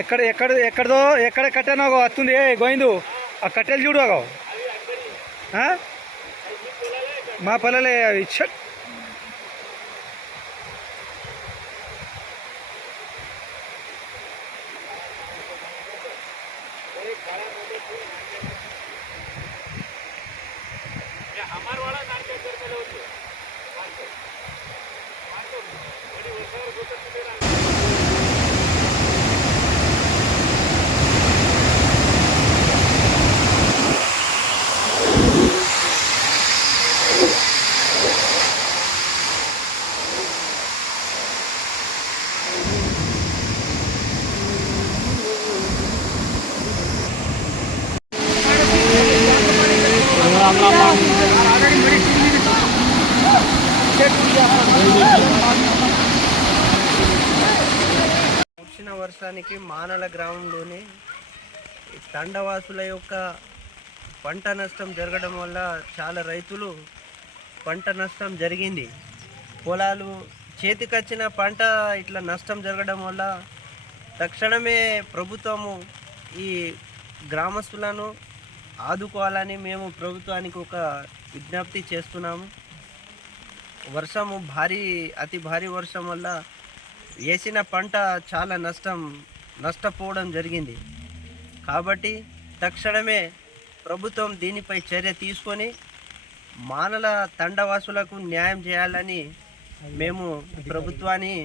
ఎక్కడ ఎక్కడ ఎక్కడదో ఎక్కడ కట్టెనో వస్తుంది గోయిందు ఆ కట్టెలు చూడు అగో మా పొలాలే అవి हमारे वाला नाम के घर में होती है बड़ी वर्षा होती है। కురిసిన వర్షానికి మానల గ్రామంలోని తండవాసుల యొక్క పంట నష్టం జరగడం వల్ల చాలా రైతులు పంట నష్టం జరిగింది. పొలాలు చేతికొచ్చిన పంట ఇట్లా నష్టం జరగడం వల్ల తక్షణమే ప్రభుత్వము ఈ గ్రామస్తులను ఆదుకోవాలని మేము ప్రభుత్వానికి ఒక విజ్ఞప్తి చేస్తున్నాము. వర్షము అతి భారీ వర్షం వల్ల వేసిన పంట చాలా నష్టపోవడం జరిగింది. కాబట్టి తక్షణమే ప్రభుత్వం దీనిపై చర్య తీసుకొని మానల తండవాసులకు న్యాయం చేయాలని మేము ప్రభుత్వానికి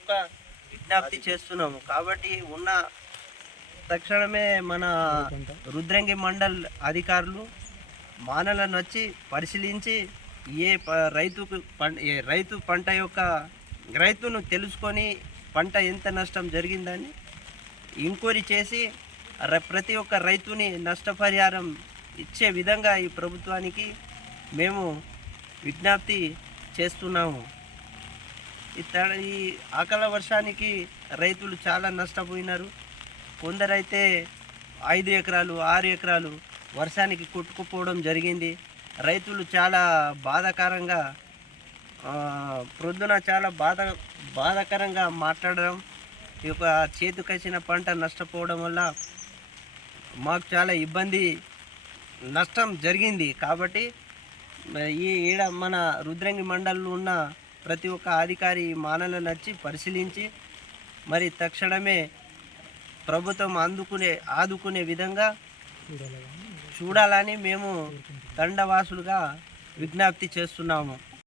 ఒక విజ్ఞప్తి చేస్తున్నాము. కాబట్టి తక్షణమే మన రుద్రంగి మండల్ అధికారులు మానలను వచ్చి పరిశీలించి రైతును తెలుసుకొని పంట ఎంత నష్టం జరిగిందని ఎంక్వైరీ చేసి ప్రతి ఒక్క రైతుని నష్టపరిహారం ఇచ్చే విధంగా ఈ ప్రభుత్వానికి మేము విజ్ఞప్తి చేస్తున్నాము. ఈ అకాల వర్షానికి రైతులు చాలా నష్టపోయినారు. కొందరైతే 5 ఎకరాలు 6 ఎకరాలు వర్షానికి కొట్టుకుపోవడం జరిగింది. రైతులు చాలా బాధాకరంగా ప్రొద్దున చాలా బాధాకరంగా మాట్లాడడం, ఈ యొక్క చేతికొచ్చిన పంట నష్టపోవడం వల్ల మాకు చాలా నష్టం జరిగింది. కాబట్టి ఈడ మన రుద్రంగి మండలంలో ఉన్న ప్రతి ఒక్క అధికారి మానలను వచ్చి పరిశీలించి మరి తక్షణమే ప్రభుత్వం ఆదుకునే విధంగా చూడాలని మేము తండవాసులుగా విజ్ఞప్తి చేస్తున్నాము.